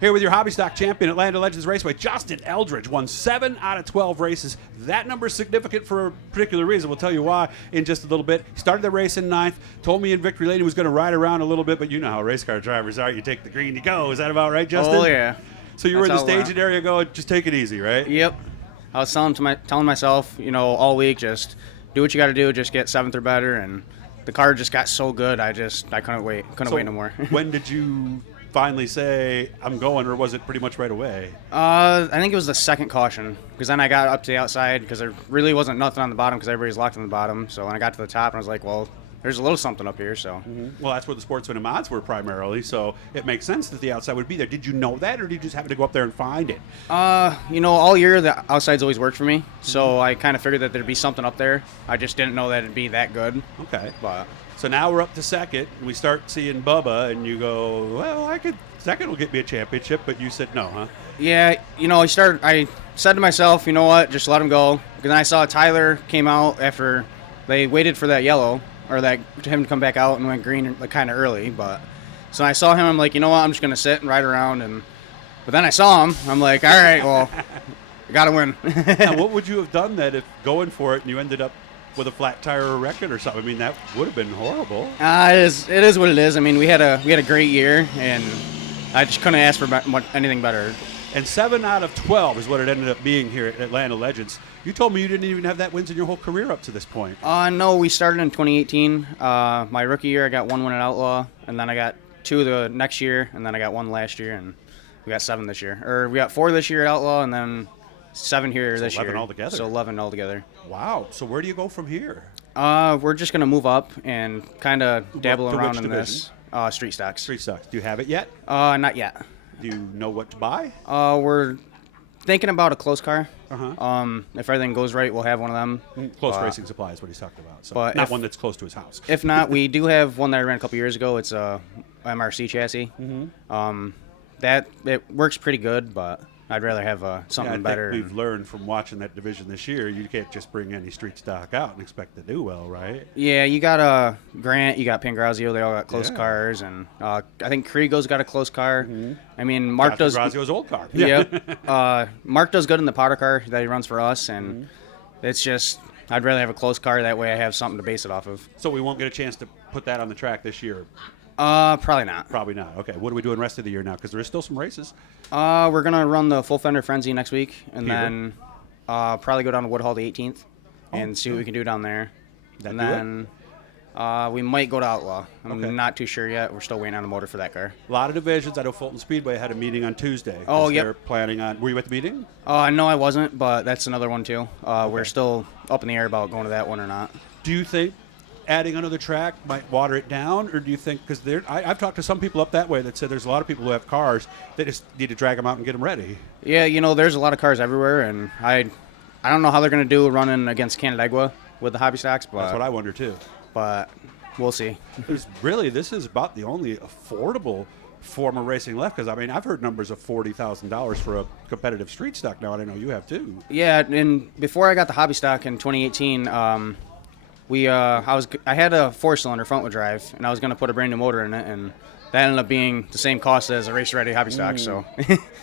Here with your hobby stock champion, Atlanta Legends Raceway, Justin Eldredge won 7 out of 12 races. That number is significant for a particular reason. We'll tell you why in just a little bit. He started the race in 9th, told me in victory lane he was going to ride around a little bit, but you know how race car drivers are. You take the green, you go. Is that about right, Justin? Oh, yeah. So you were in the staging area going, just take it easy, right? Yep. I was telling myself, all week, just do what you got to do, just get 7th or better, and the car just got so good, I couldn't wait. Couldn't wait no more. When did you finally say, I'm going, or was it pretty much right away? I think it was the second caution, because then I got up to the outside, because there really wasn't nothing on the bottom, because everybody's locked on the bottom. So when I got to the top, I was like, well, there's a little something up here. So Well, that's where the sportsman and mods were primarily, so it makes sense that the outside would be there. Did you know that, or did you just happen to go up there and find it? All year the outside's always worked for me, so I kind of figured that there'd be something up there. I just didn't know that it'd be that good. Okay. But So now we're up to second, and we start seeing Bubba, and you go, well, second will get me a championship, but you said no, huh? yeah, I said to myself, you know what, just let him go. Because then I saw Tyler came out after they waited for that yellow, or him to come back out and went green kind of early. But so I saw him, I'm like, you know what, I'm just going to sit and ride around. But then I saw him, I'm like, all right, well, I got to win. Now, what would you have done then if going for it and you ended up with a flat tire or a record or something? I mean, that would have been horrible. It is what it is. I mean, we had a great year, and I just couldn't ask for anything better. And 7 out of 12 is what it ended up being here at Atlanta Legends. You told me you didn't even have that wins in your whole career up to this point. No, we started in 2018. My rookie year, I got 1 win at Outlaw, and then I got 2 the next year, and then I got 1 last year, and we got 7 this year. Or we got 4 this year at Outlaw, and then 7 here this year. 11 altogether. So 11 altogether. Wow. So where do you go from here? We're just going to move up and kind of dabble To around which in division? this. Street stocks. Street stocks. Do you have it yet? Not yet. Do you know what to buy? We're thinking about a close car. Uh-huh. If everything goes right, we'll have one of them. Close racing supply is what he's talking about. So but not one that's close to his house. If not, we do have one that I ran a couple years ago. It's a MRC chassis. That it works pretty good, but I'd rather have something better. I think we've learned from watching that division this year, you can't just bring any street stock out and expect to do well, right? Yeah, you got Grant, you got Pangrazio, they all got close cars, and I think Krigo's got a close car. I mean, Mark does. Pangrazio's old car. Yep. Mark does good in the powder car that he runs for us, and it's just I'd rather have a close car, that way I have something to base it off of. So we won't get a chance to put that on the track this year? Probably not. Probably not. Okay. What are we doing the rest of the year now? Because there is still some races. We're going to run the Full Fender Frenzy next week, and Here. then probably go down to Woodhull the 18th and see what we can do down there. That and do it? then we might go to Outlaw. I'm Okay. not too sure yet. We're still waiting on a motor for that car. A lot of divisions. I know Fulton Speedway had a meeting on Tuesday. Oh, yep. They're planning on. Were you at the meeting? No, I wasn't, but that's another one too. We're still up in the air about going to that one or not. Do you think adding another track might water it down, or do you think, because I've talked to some people up that way that said there's a lot of people who have cars that just need to drag them out and get them ready? Yeah, there's a lot of cars everywhere, and I don't know how they're going to do running against Canandaigua with the hobby stocks, but That's what I wonder too. But we'll see. This is about the only affordable form of racing left, because I mean I've heard numbers of $40,000 for a competitive street stock now, and I know you have too. Yeah, and before I got the hobby stock in 2018, I had a 4-cylinder front wheel drive, and I was going to put a brand new motor in it, and that ended up being the same cost as a race ready hobby stock. So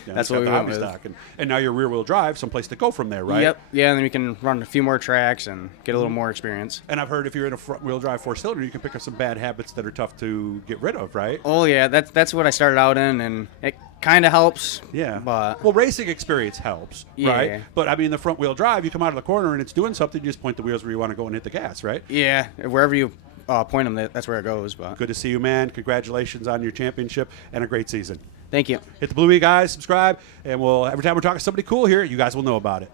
that's what we went with. Stock. And now you're rear wheel drive, someplace to go from there, right? Yep. Yeah, and then we can run a few more tracks and get a little more experience. And I've heard if you're in a front wheel drive 4-cylinder, you can pick up some bad habits that are tough to get rid of, right? Oh yeah, that's what I started out in, and it kind of helps. Yeah. But well, racing experience helps, right? But I mean, the front wheel drive, you come out of the corner and it's doing something. You just point the wheels where you want to go and hit the gas, right? Yeah, wherever you point them, that's where it goes. But good to see you, man. Congratulations on your championship and a great season. Thank you. Hit the Blue E, guys. Subscribe, and every time we're talking to somebody cool here, you guys will know about it.